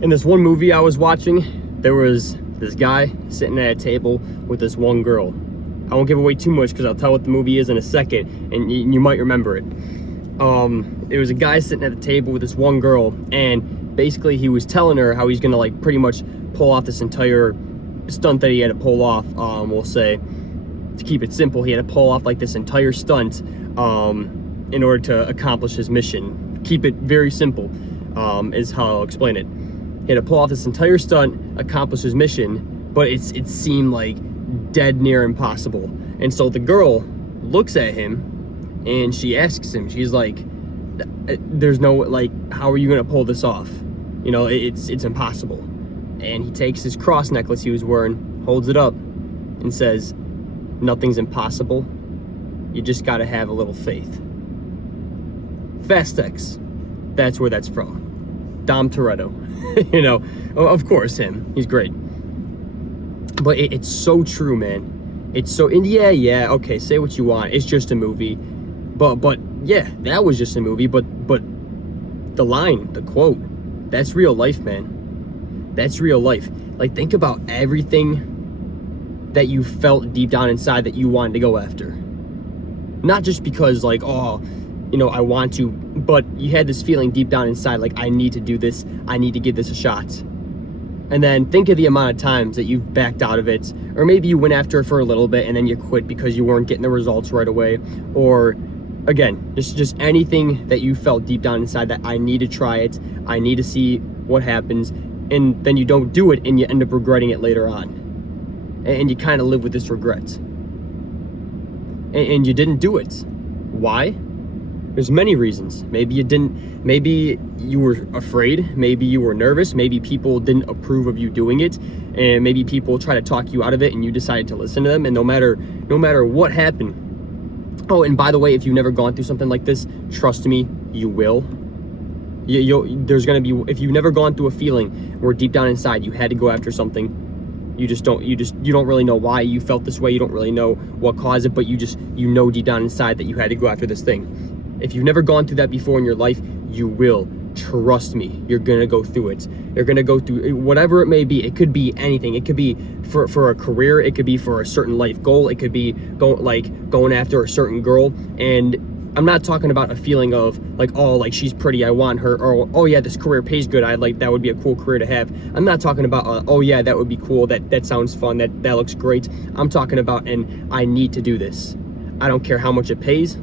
In this one movie I was watching, there was this guy sitting at a table with this one girl. I won't give away too much because I'll tell what the movie is in a second, and you might remember it. It was a guy sitting at the table with this one girl, and basically he was telling her how he's gonna like pretty much pull off this entire stunt that he had to pull off. We'll say, to keep it simple, he had to pull off like this entire stunt in order to accomplish his mission. Keep it very simple, is how I'll explain it. He had to pull off this entire stunt, accomplish his mission, but it seemed like dead near impossible. And so the girl looks at him and she asks him, she's like, there's no, like, how are you gonna pull this off? You know, it's impossible. And he takes his cross necklace he was wearing, holds it up, and says, nothing's impossible. You just gotta have a little faith. Fast X, that's where that's from. Dom Toretto. You know, of course him. He's great. But it's so true, man. It's so, and yeah, okay, say what you want. It's just a movie. But yeah, that was just a movie. But the line, the quote, that's real life, man. That's real life. Like, think about everything that you felt deep down inside that you wanted to go after. Not just because, like, oh, you know, I want to, but you had this feeling deep down inside, like, I need to do this, I need to give this a shot. And then think of the amount of times that you've backed out of it, or maybe you went after it for a little bit and then you quit because you weren't getting the results right away, or again, just anything that you felt deep down inside that I need to try it, I need to see what happens, and then you don't do it and you end up regretting it later on. And you kind of live with this regret. And you didn't do it. Why? There's many reasons. Maybe you didn't, maybe you were afraid, maybe you were nervous, maybe people didn't approve of you doing it, and maybe people try to talk you out of it and you decided to listen to them, and no matter what happened. Oh, and by the way, if you've never gone through something like this, trust me, you will. There's gonna be, if you've never gone through a feeling where deep down inside you had to go after something, you don't really know why you felt this way, you don't really know what caused it, but you know deep down inside that you had to go after this thing. If you've never gone through that before in your life, you will. Trust me, you're gonna go through it. You're gonna go through whatever it may be. It could be anything. It could be for a career. It could be for a certain life goal. It could be going after a certain girl. And I'm not talking about a feeling of like, oh, like she's pretty, I want her, or oh yeah, this career pays good, I like, that would be a cool career to have. I'm not talking about oh yeah, that would be cool, that sounds fun, that looks great. I'm talking about and I need to do this. I don't care how much it pays.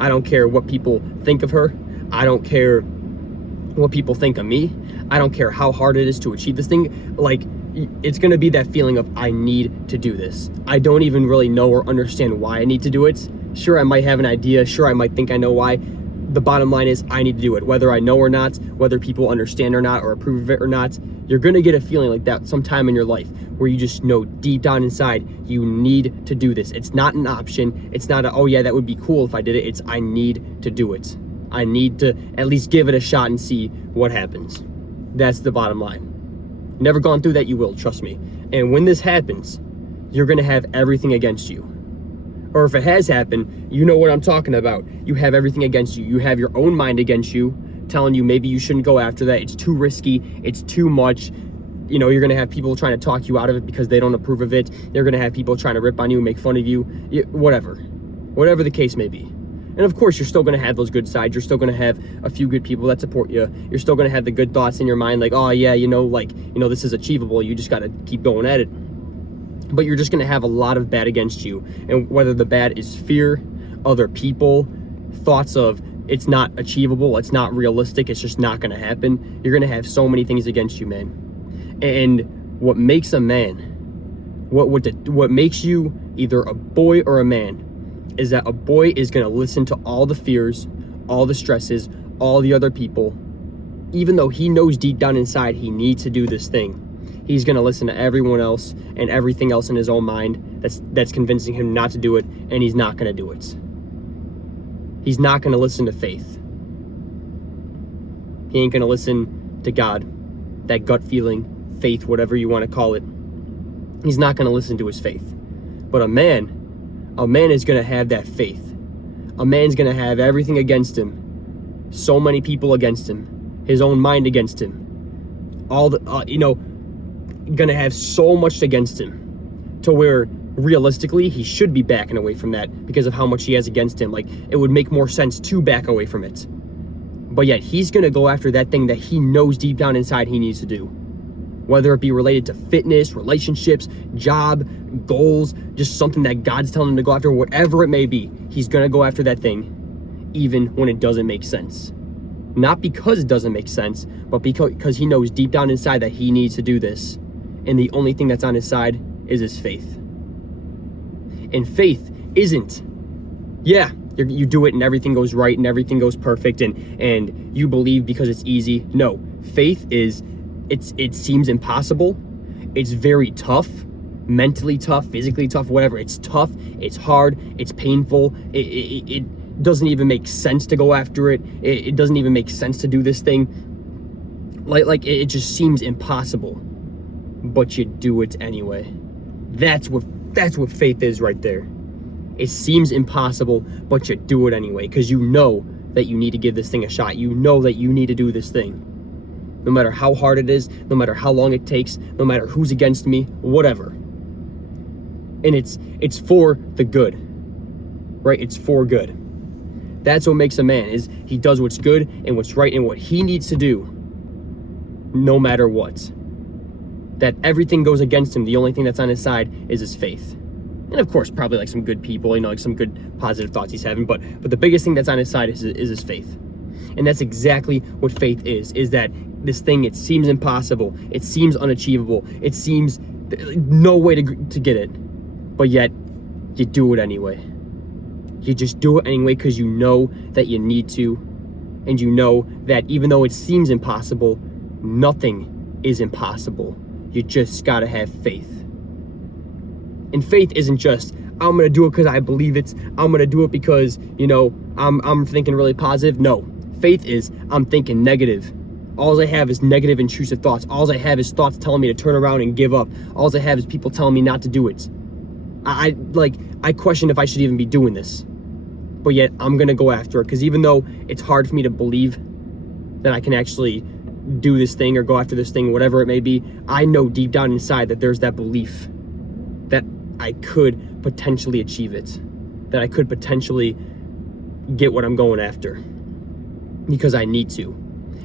I don't care what people think of her. I don't care what people think of me. I don't care how hard it is to achieve this thing. Like, it's gonna be that feeling of I need to do this. I don't even really know or understand why I need to do it. Sure, I might have an idea. Sure, I might think I know why. The bottom line is I need to do it. Whether I know or not, whether people understand or not, or approve of it or not, you're gonna get a feeling like that sometime in your life where you just know deep down inside you need to do this. It's not an option. It's not a, oh yeah, that would be cool if I did it. It's I need to do it. I need to at least give it a shot and see what happens. That's the bottom line. Never gone through that, you will, trust me. And when this happens, you're gonna have everything against you. Or if it has happened, you know what I'm talking about. You have everything against you. You have your own mind against you, telling you maybe you shouldn't go after that. It's too risky. It's too much. You know, you're going to have people trying to talk you out of it because they don't approve of it. You're going to have people trying to rip on you, make fun of you, whatever the case may be. And of course, you're still going to have those good sides. You're still going to have a few good people that support you. You're still going to have the good thoughts in your mind, like, oh yeah, this is achievable. You just got to keep going at it. But you're just going to have a lot of bad against you. And whether the bad is fear, other people, thoughts of it's not achievable, it's not realistic, it's just not going to happen. You're going to have so many things against you, man. And what makes a man, what makes you either a boy or a man, is that a boy is going to listen to all the fears, all the stresses, all the other people, even though he knows deep down inside he needs to do this thing. He's going to listen to everyone else and everything else in his own mind that's convincing him not to do it, and he's not going to do it. He's not going to listen to faith. He ain't going to listen to God, that gut feeling, faith, whatever you want to call it. He's not going to listen to his faith. But a man is going to have that faith. A man's going to have everything against him. So many people against him. His own mind against him. all the, gonna have so much against him to where realistically he should be backing away from that because of how much he has against him. Like, it would make more sense to back away from it. But yet he's gonna go after that thing that he knows deep down inside he needs to do. Whether it be related to fitness, relationships, job, goals, just something that God's telling him to go after, whatever it may be, he's gonna go after that thing, even when it doesn't make sense. Not because it doesn't make sense, but because he knows deep down inside that he needs to do this. And the only thing that's on his side is his faith. And faith isn't, you do it and everything goes right and everything goes perfect and you believe because it's easy. No, faith is, it seems impossible. It's very tough, mentally tough, physically tough, whatever. It's tough, it's hard, it's painful. It doesn't even make sense to go after it. It doesn't even make sense to do this thing. Like it just seems impossible, but you do it anyway. That's what faith is right there. It seems impossible, but you do it anyway because you know that you need to give this thing a shot. You know that you need to do this thing. No matter how hard it is, no matter how long it takes, no matter who's against me, whatever. And it's for the good, right? It's for good. That's what makes a man, is he does what's good and what's right and what he needs to do, no matter what. That everything goes against him. The only thing that's on his side is his faith. And of course, probably like some good people, like some good positive thoughts he's having. But the biggest thing that's on his side is his faith. And that's exactly what faith is that this thing, it seems impossible. It seems unachievable. It seems no way to get it. But yet, you do it anyway. You just do it anyway because you know that you need to. And you know that even though it seems impossible, nothing is impossible. You just gotta have faith. And faith isn't just, I'm gonna do it because I believe it. I'm gonna do it because, I'm thinking really positive. No, faith is, I'm thinking negative. All I have is negative, intrusive thoughts. All I have is thoughts telling me to turn around and give up. All I have is people telling me not to do it. I question if I should even be doing this. But yet, I'm gonna go after it because even though it's hard for me to believe that I can actually do this thing or go after this thing, whatever it may be, I know deep down inside that there's that belief that I could potentially achieve it, that I could potentially get what I'm going after because I need to.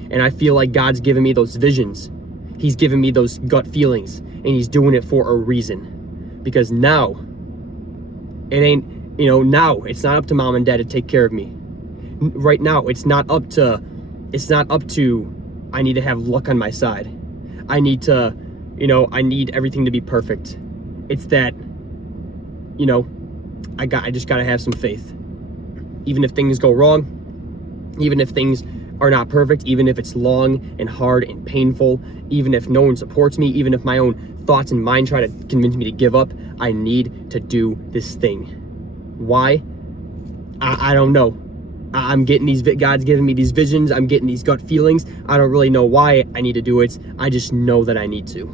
And I feel like God's given me those visions. He's given me those gut feelings, and he's doing it for a reason. Because now, now it's not up to mom and dad to take care of me. Right now, it's not up to, I need to have luck on my side. I need to, I need everything to be perfect. It's that, I just gotta have some faith. Even if things go wrong, even if things are not perfect, even if it's long and hard and painful, even if no one supports me, even if my own thoughts and mind try to convince me to give up, I need to do this thing. Why? I don't know. I'm getting God's giving me these visions. I'm getting these gut feelings. I don't really know why I need to do it. I just know that I need to.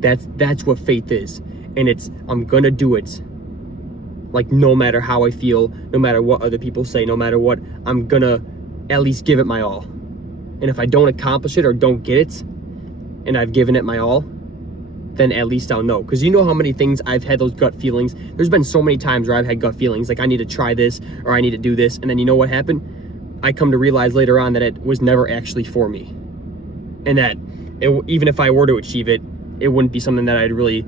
That's what faith is. And I'm gonna do it. Like, no matter how I feel, no matter what other people say, no matter what, I'm gonna at least give it my all. And if I don't accomplish it or don't get it, and I've given it my all, then at least I'll know. Because you know how many things I've had those gut feelings. There's been so many times where I've had gut feelings, like I need to try this or I need to do this. And then you know what happened? I come to realize later on that it was never actually for me. And that even if I were to achieve it, it wouldn't be something that I'd really,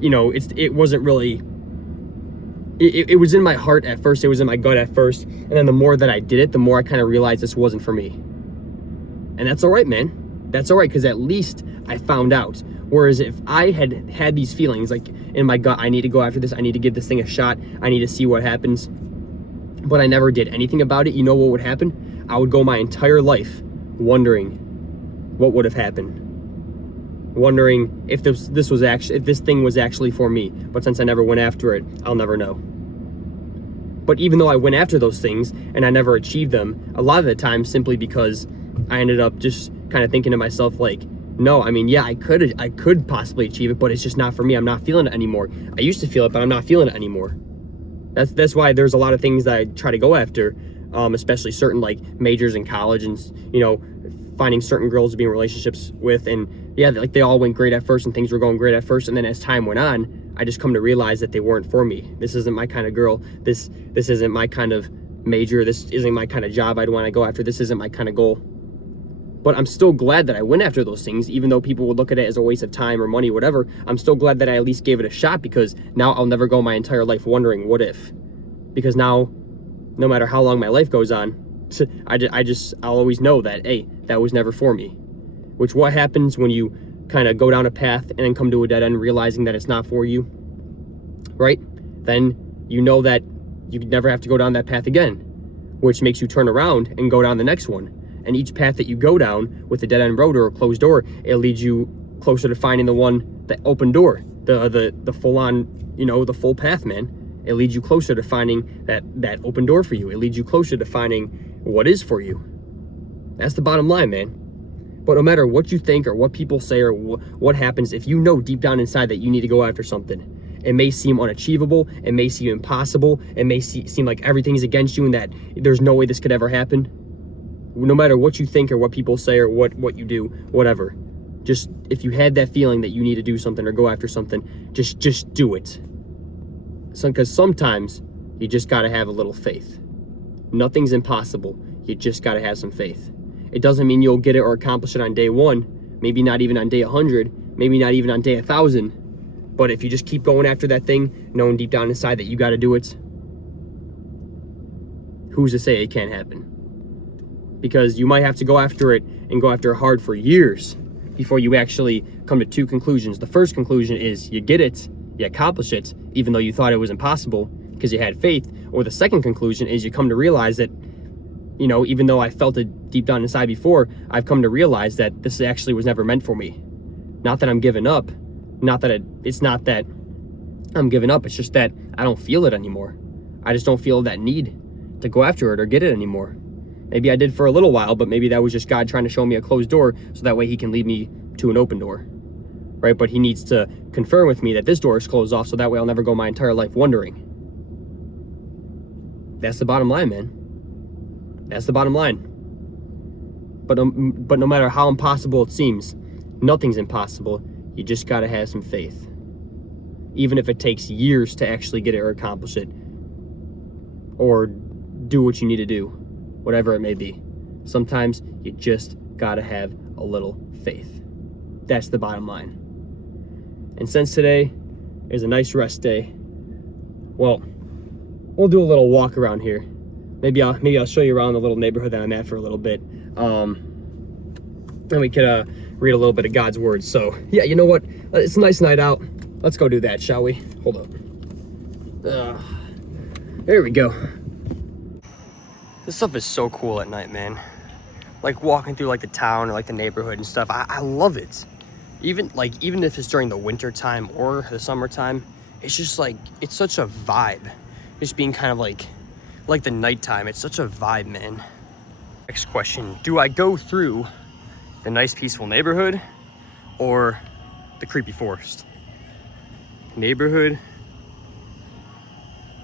it wasn't really, it was in my heart at first, it was in my gut at first. And then the more that I did it, the more I kind of realized this wasn't for me. And that's all right, man. That's all right, because at least I found out. Whereas if I had these feelings, like in my gut, I need to go after this, I need to give this thing a shot, I need to see what happens, but I never did anything about it, you know what would happen? I would go my entire life wondering what would have happened. Wondering if this thing was actually for me. But since I never went after it, I'll never know. But even though I went after those things and I never achieved them, a lot of the time simply because I ended up just kind of thinking to myself, like, no, I could possibly achieve it, but it's just not for me. I'm not feeling it anymore. I used to feel it, but I'm not feeling it anymore. That's why there's a lot of things that I try to go after, especially certain like majors in college and finding certain girls to be in relationships with, and yeah, like they all went great at first and things were going great at first, and then as time went on, I just come to realize that they weren't for me. This isn't my kind of girl. This isn't my kind of major. This isn't my kind of job I'd want to go after. This isn't my kind of goal. But I'm still glad that I went after those things, even though people would look at it as a waste of time or money, whatever. I'm still glad that I at least gave it a shot, because now I'll never go my entire life wondering what if. Because now, no matter how long my life goes on, I'll always know that, hey, that was never for me. Which, what happens when you kind of go down a path and then come to a dead end realizing that it's not for you, right? Then you know that you never have to go down that path again, which makes you turn around and go down the next one. And each path that you go down with a dead end road or a closed door, it leads you closer to finding the one, the open door, the full on, the full path, man. It leads you closer to finding that open door for you. It leads you closer to finding what is for you. That's the bottom line, man. But no matter what you think or what people say or what happens, if you know deep down inside that you need to go after something, it may seem unachievable, it may seem impossible, it may seem like everything's against you and that there's no way this could ever happen. No matter what you think or what people say or what you do, whatever, just if you had that feeling that you need to do something or go after something, just do it. Because sometimes you just got to have a little faith. Nothing's impossible. You just got to have some faith. It doesn't mean you'll get it or accomplish it on day 1, maybe not even on day 100, maybe not even on day 1,000. But if you just keep going after that thing, knowing deep down inside that you got to do it, who's to say it can't happen? Because you might have to go after it and go after it hard for years before you actually come to 2 conclusions. The first conclusion is you get it, you accomplish it, even though you thought it was impossible because you had faith. Or the second conclusion is you come to realize that, even though I felt it deep down inside before, I've come to realize that this actually was never meant for me. Not that I'm giving up. It's not that I'm giving up. It's just that I don't feel it anymore. I just don't feel that need to go after it or get it anymore. Maybe I did for a little while, but maybe that was just God trying to show me a closed door so that way he can lead me to an open door, right? But he needs to confirm with me that this door is closed off so that way I'll never go my entire life wondering. That's the bottom line, man. That's the bottom line. But no matter how impossible it seems, nothing's impossible. You just got to have some faith. Even if it takes years to actually get it or accomplish it, or do what you need to do, whatever it may be. Sometimes you just got to have a little faith. That's the bottom line. And since today is a nice rest day, well, we'll do a little walk around here. Maybe I'll show you around the little neighborhood that I'm at for a little bit. And we could read a little bit of God's word. So yeah, you know what? It's a nice night out. Let's go do that, shall we? Hold up. There we go. This stuff is so cool at night, man. Like walking through like the town or like the neighborhood and stuff. I love it. Even if it's during the winter time or the summertime, it's just like, it's such a vibe. Just being kind of like the nighttime. It's such a vibe, man. Next question. Do I go through the nice peaceful neighborhood or the creepy forest? Neighborhood,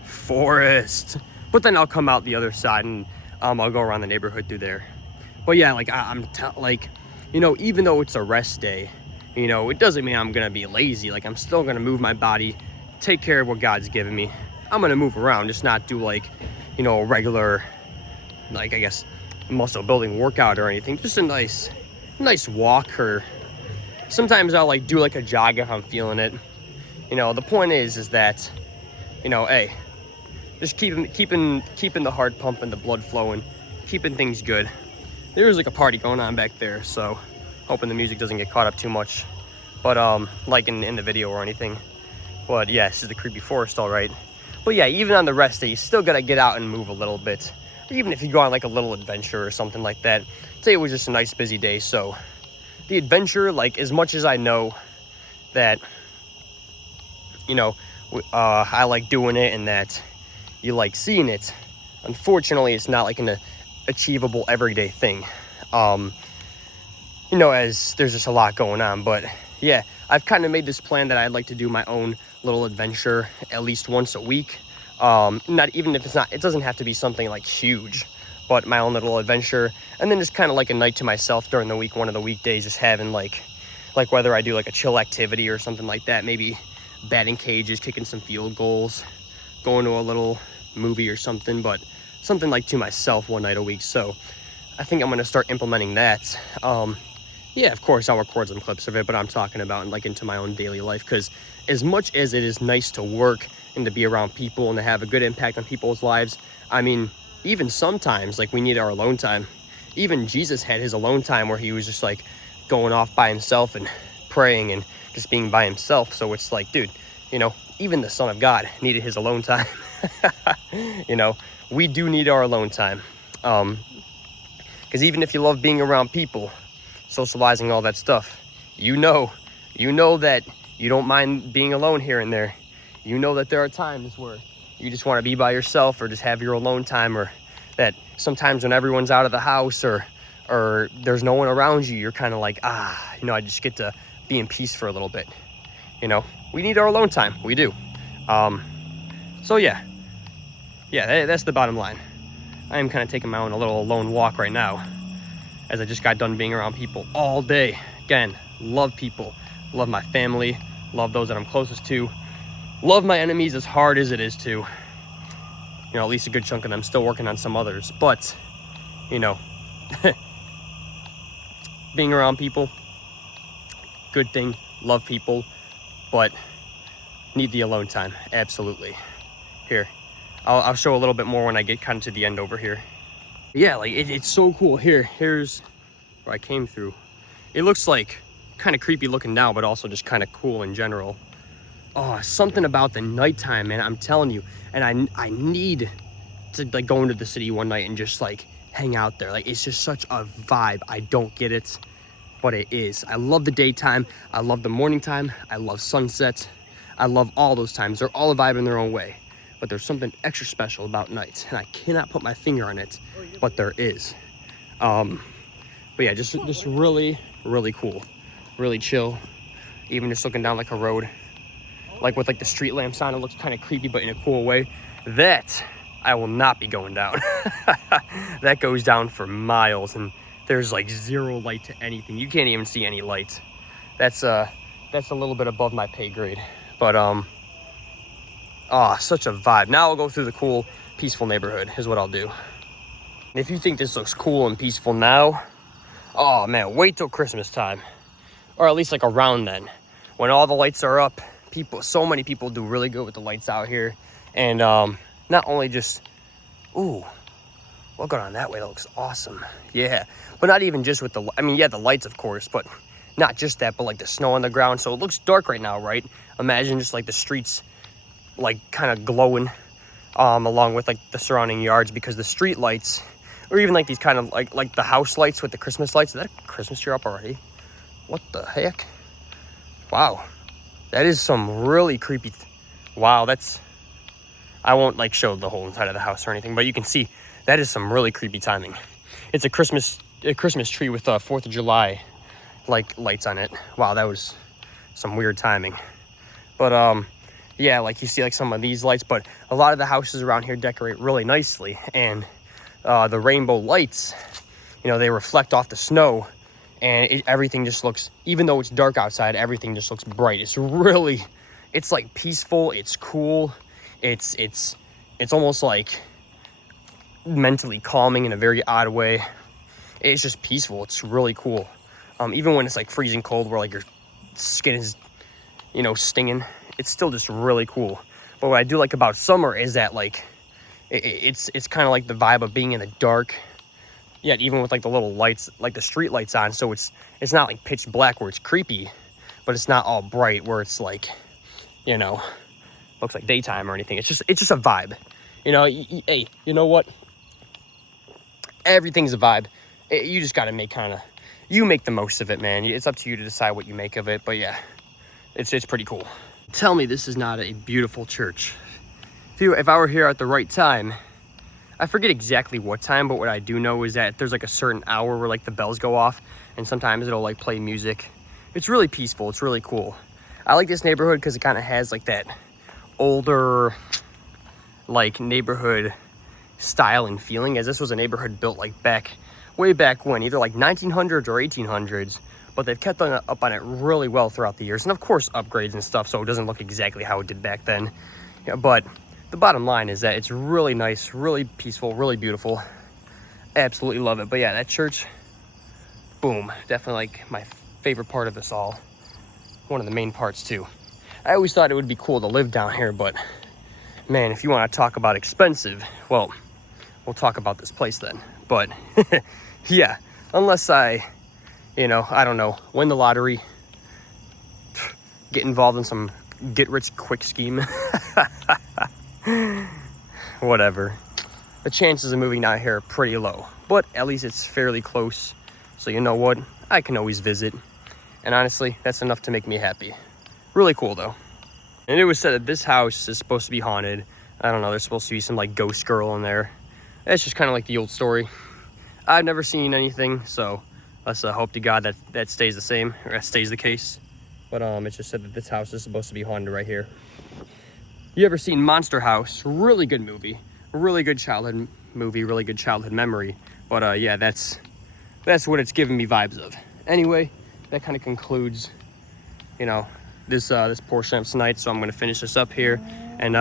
forest. But then I'll come out the other side and I'll go around the neighborhood through there. But yeah, like even though it's a rest day, it doesn't mean I'm gonna be lazy. Like, I'm still gonna move my body, take care of what God's given me. I'm gonna move around, just not do a regular, I guess, muscle building workout or anything. Just a nice walk, or sometimes I'll do a jog if I'm feeling it. The point is that, hey, just keeping the heart pumping, the blood flowing, keeping things good. There's a party going on back there, so hoping the music doesn't get caught up too much, but in the video or anything. But yeah, this is the creepy forest, all right. But yeah, even on the rest day, you still gotta get out and move a little bit. Even if you go on a little adventure or something like that. Say it was just a nice busy day, so the adventure, as much as I know that, I like doing it and that you like seeing it, unfortunately it's not an achievable everyday thing. As there's just a lot going on. But yeah, I've kind of made this plan that I'd like to do my own little adventure at least once a week. Not even if it doesn't have to be something huge, but my own little adventure. And then just kind of like a night to myself during the week, one of the weekdays, just having like whether I do like a chill activity or something like that, maybe batting cages, kicking some field goals, going to a little movie or something, but something like to myself one night a week. So I think I'm going to start implementing that. Yeah, of course I'll record some clips of it, but I'm talking about like into my own daily life, because as much as it is nice to work and to be around people and to have a good impact on people's lives, I mean, even sometimes like we need our alone time. Even Jesus had his alone time where he was just like going off by himself and praying and just being by himself. So it's like, dude, you know, even the Son of God needed his alone time. You know, we do need our alone time. Because even if you love being around people, socializing, all that stuff, you know that you don't mind being alone here and there. You know that there are times where you just want to be by yourself or just have your alone time, or that sometimes when everyone's out of the house or there's no one around you, you're kind of like, you know, I just get to be in peace for a little bit. You know, we need our alone time. We do. So yeah, that's the bottom line. I am kind of taking my own a little alone walk right now, as I just got done being around people all day. Again, love people, love my family, love those that I'm closest to, love my enemies as hard as it is to, you know, at least a good chunk of them, still working on some others. But, you know, being around people, good thing, love people, but need the alone time, absolutely. Here, I'll show a little bit more when I get kind of to the end over here. Yeah, like it's so cool. Here's where I came through. It looks like kind of creepy looking now, but also just kind of cool in general. Oh, something about the nighttime, man, I'm telling you. And I need to like go into the city one night and just like hang out there. Like, it's just such a vibe. I don't get it, but it is. I love the daytime. I love the morning time. I love sunset. I love all those times. They're all a vibe in their own way. But there's something extra special about nights, and I cannot put my finger on it, but there is. But yeah, just really, really cool, really chill. Even just looking down like a road, like with like the street lamps on, it looks kind of creepy, but in a cool way. That I will not be going down. That goes down for miles, and there's like zero light to anything. You can't even see any light. That's a little bit above my pay grade, but such a vibe. Now I'll go through the cool, peaceful neighborhood is what I'll do. And if you think this looks cool and peaceful now, oh man, wait till Christmas time, or at least like around then, when all the lights are up. So many people do really good with the lights out here, and not only just, ooh, we'll go down that way. That looks awesome. Yeah, but not even just with the lights, of course, but not just that, but like the snow on the ground. So it looks dark right now, right? Imagine just like the streets like kind of glowing along with like the surrounding yards, because the street lights, or even like these kind of like the house lights with the Christmas lights. Is that a Christmas tree up already? What the heck? Wow, that is some really creepy wow, I won't like show the whole inside of the house or anything, but you can see that is some really creepy timing. It's a Christmas tree with 4th of July like lights on it. Wow, that was some weird timing. But yeah, like you see like some of these lights, but a lot of the houses around here decorate really nicely, and the rainbow lights, you know, they reflect off the snow, and everything just looks, even though it's dark outside, everything just looks bright. It's like peaceful, it's cool, it's almost like mentally calming in a very odd way. It's just peaceful. It's really cool. Even when it's like freezing cold, where like your skin is, you know, stinging, it's still just really cool. But what I do like about summer is that like it's kind of like the vibe of being in the dark, yet even with like the little lights, like the street lights on, so it's not like pitch black where it's creepy, but it's not all bright where it's like, you know, looks like daytime or anything. It's just a vibe, you know. Hey, you know what, everything's a vibe. You just got to make the most of it, man. It's up to you to decide what you make of it. But yeah, it's pretty cool. Tell me this is not a beautiful church. If I were here at the right time, I forget exactly what time, but what I do know is that there's like a certain hour where like the bells go off, and sometimes it'll like play music. It's really peaceful. It's really cool. I like this neighborhood because it kind of has like that older like neighborhood style and feeling, as this was a neighborhood built like way back when, either like 1900s or 1800s, but they've kept up on it really well throughout the years, and of course upgrades and stuff, so it doesn't look exactly how it did back then. Yeah, but the bottom line is that it's really nice, really peaceful, really beautiful. Absolutely love it. But yeah, that church, boom, definitely like my favorite part of this all. One of the main parts too. I always thought it would be cool to live down here, but man, if you want to talk about expensive, well, we'll talk about this place then. But yeah, unless I don't know, win the lottery, get involved in some get-rich-quick scheme, whatever. The chances of moving down here are pretty low, but at least it's fairly close. So you know what? I can always visit. And honestly, that's enough to make me happy. Really cool though. And it was said that this house is supposed to be haunted. I don't know, there's supposed to be some like ghost girl in there. It's just kind of like the old story. I've never seen anything, so let's hope to God that that stays the same, or that stays the case. But it's just said that this house is supposed to be haunted right here. You ever seen Monster House? Really good movie. Really good childhood movie, really good childhood memory. But yeah, that's what it's giving me vibes of. Anyway, that kind of concludes, this portion of tonight. So I'm going to finish this up here, and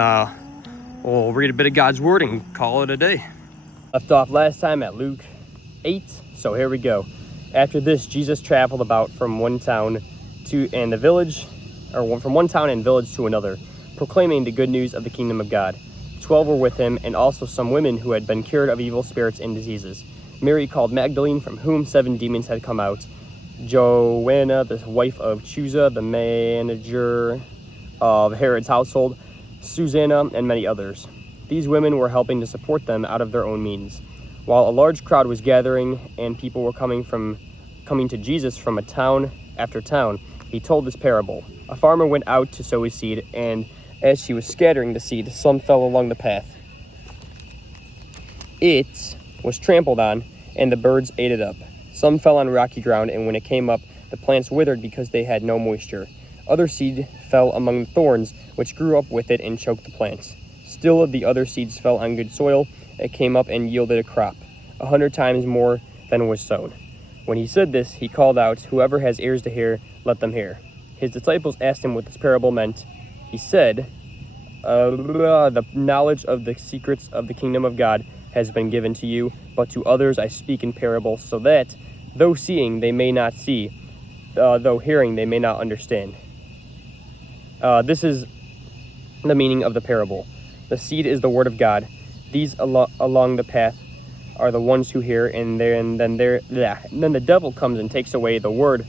we'll read a bit of God's word and call it a day. Left off last time at Luke 8. So here we go. After this, Jesus traveled about from one town and village to another, proclaiming the good news of the kingdom of God. 12 were with him, and also some women who had been cured of evil spirits and diseases. Mary called Magdalene, from whom 7 demons had come out. Joanna, the wife of Chuza, the manager of Herod's household. Susanna, and many others. These women were helping to support them out of their own means. While a large crowd was gathering, and people were coming to Jesus from a town after town, he told this parable. A farmer went out to sow his seed, and as she was scattering the seed, some fell along the path. It was trampled on, and the birds ate it up. Some fell on rocky ground, and when it came up, the plants withered because they had no moisture. Other seed fell among the thorns, which grew up with it and choked the plants. Still, the other seeds fell on good soil. It came up and yielded a crop, 100 times more than was sown. When he said this, he called out, "Whoever has ears to hear, let them hear." His disciples asked him what this parable meant. He said, the knowledge of the secrets of the kingdom of God has been given to you, but to others I speak in parables, so that, though seeing they may not see, though hearing they may not understand. This is the meaning of the parable. The seed is the word of God. These along the path are the ones who hear, and then the devil comes and takes away the word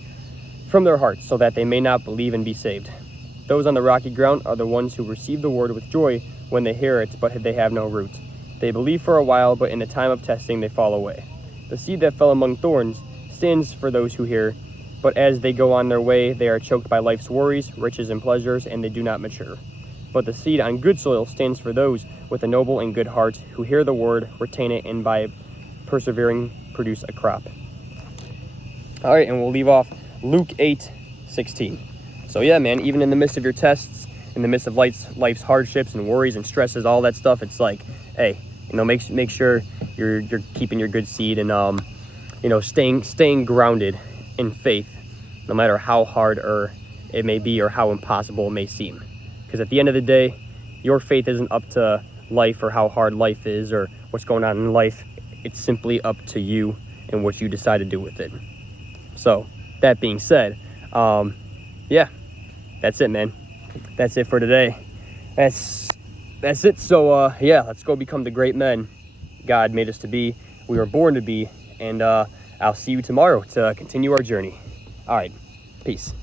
from their hearts, so that they may not believe and be saved. Those on the rocky ground are the ones who receive the word with joy when they hear it, but they have no root. They believe for a while, but in the time of testing they fall away. The seed that fell among thorns stands for those who hear, but as they go on their way, they are choked by life's worries, riches, and pleasures, and they do not mature. But the seed on good soil stands for those with a noble and good heart, who hear the word, retain it, and by persevering produce a crop. All right, and we'll leave off Luke 8:16. So yeah, man, even in the midst of your tests, in the midst of life's hardships and worries and stresses, all that stuff, it's like, hey, make sure you're keeping your good seed and staying grounded in faith, no matter how hard it may be or how impossible it may seem. Because at the end of the day, your faith isn't up to life or how hard life is or what's going on in life. It's simply up to you and what you decide to do with it. So that being said, yeah, that's it, man. That's it for today. That's it. So yeah, let's go become the great men God made us to be, we were born to be, and I'll see you tomorrow to continue our journey. All right, peace.